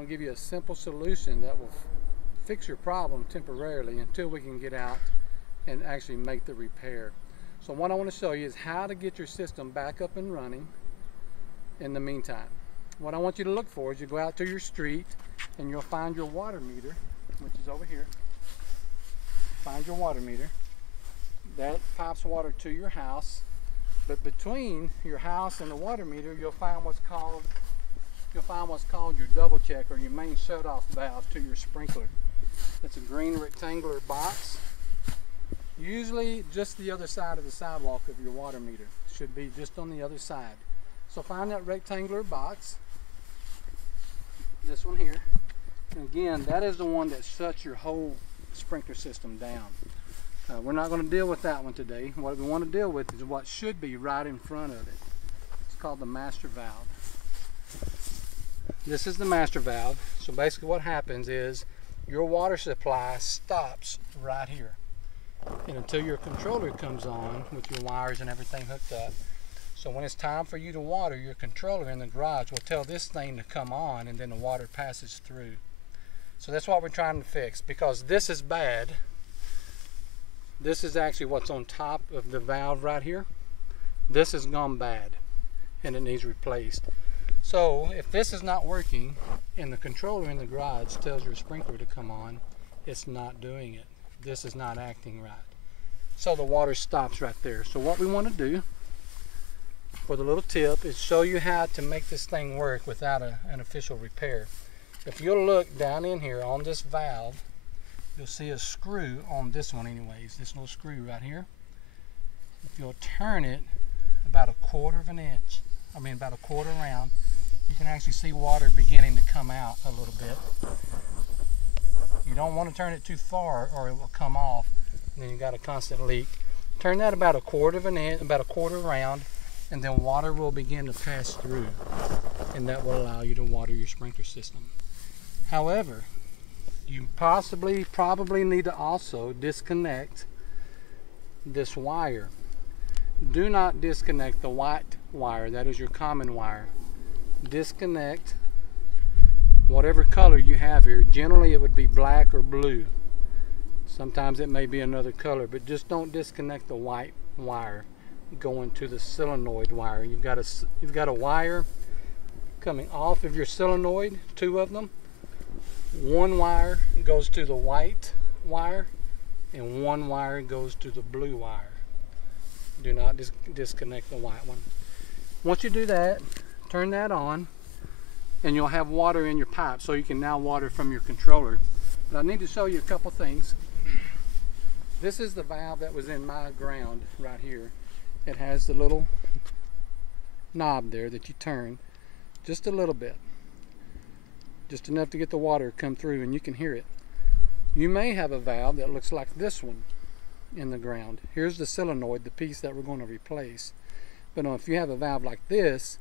want to give you a simple solution that will fix your problem temporarily until we can get out and actually make the repair. So what I want to show you is how to get your system back up and running in the meantime. What I want you to look for is you go out to your street and you'll find your water meter, which is over here. Find your water meter. That pipes water to your house. But between your house and the water meter, you'll find what's called your double check, or your main shutoff valve to your sprinkler. It's a green rectangular box, usually just the other side of the sidewalk of your water meter. It should be just on the other side. So find that rectangular box, this one here, and again, that is the one that shuts your whole sprinkler system down. We're not going to deal with that one today. What we want to deal with is what should be right in front of it. It's called the master valve. This is the master valve. So basically what happens is your water supply stops right here. And until your controller comes on with your wires and everything hooked up. So when it's time for you to water, your controller in the garage will tell this thing to come on, and then the water passes through. So that's what we're trying to fix, because this is bad. This is actually what's on top of the valve right here. This has gone bad and it needs replaced. So if this is not working and the controller in the garage tells your sprinkler to come on, it's not doing it. This is not acting right. So the water stops right there. So what we want to do for the little tip is show you how to make this thing work without an official repair. If you'll look down in here on this valve, you'll see a screw on this one anyways, this little screw right here. If you'll turn it about a quarter of an inch, about a quarter round, you can actually see water beginning to come out a little bit. You don't want to turn it too far or it will come off, and then you got a constant leak. Turn that about a quarter of an inch, about a quarter round, and then water will begin to pass through, and that will allow you to water your sprinkler system. However, you probably need to also disconnect this wire. Do not disconnect the white wire, that is your common wire. Disconnect whatever color you have here. Generally it would be black or blue. Sometimes it may be another color, but just don't disconnect the white wire going to the solenoid wire. You've got a wire coming off of your solenoid, two of them. One wire goes to the white wire and one wire goes to the blue wire. Do not disconnect the white one. Once you do that, turn that on and you'll have water in your pipe, so you can now water from your controller. But I need to show you a couple things. This is the valve that was in my ground right here. It has the little knob there that you turn just a little bit. Just enough to get the water come through, and you can hear it. You may have a valve that looks like this one in the ground. Here's the solenoid, the piece that we're going to replace. But if you have a valve like this,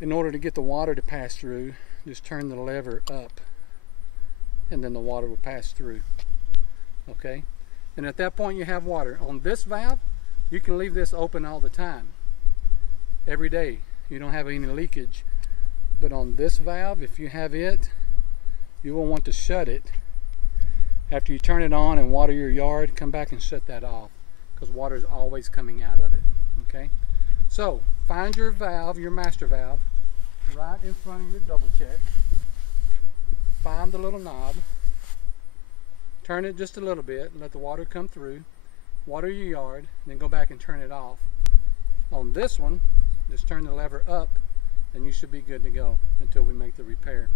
in order to get the water to pass through, just turn the lever up and then the water will pass through. Okay? And at that point you have water. On this valve, you can leave this open all the time, every day. You don't have any leakage. But on this valve, if you have it, you will want to shut it. After you turn it on and water your yard, come back and shut that off, because water is always coming out of it. Okay? So find your valve, your master valve, right in front of your double check. Find the little knob. Turn it just a little bit and let the water come through. Water your yard, and then go back and turn it off. On this one, just turn the lever up and you should be good to go until we make the repair.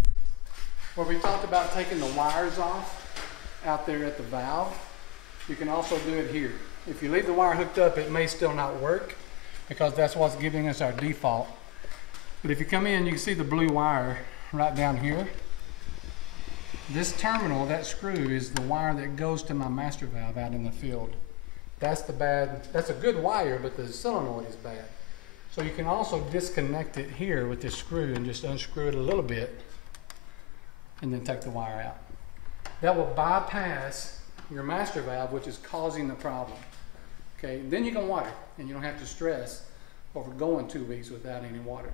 Where we talked about taking the wires off out there at the valve, you can also do it here. If you leave the wire hooked up, it may still not work, because that's what's giving us our default. But if you come in, you can see the blue wire right down here. This terminal, that screw, is the wire that goes to my master valve out in the field. That's a good wire, but the solenoid is bad. So you can also disconnect it here with this screw and just unscrew it a little bit and then take the wire out. That will bypass your master valve, which is causing the problem. Okay, then you can water and you don't have to stress over going 2 weeks without any water.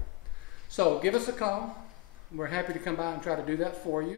So give us a call, We're happy to come by and try to do that for you.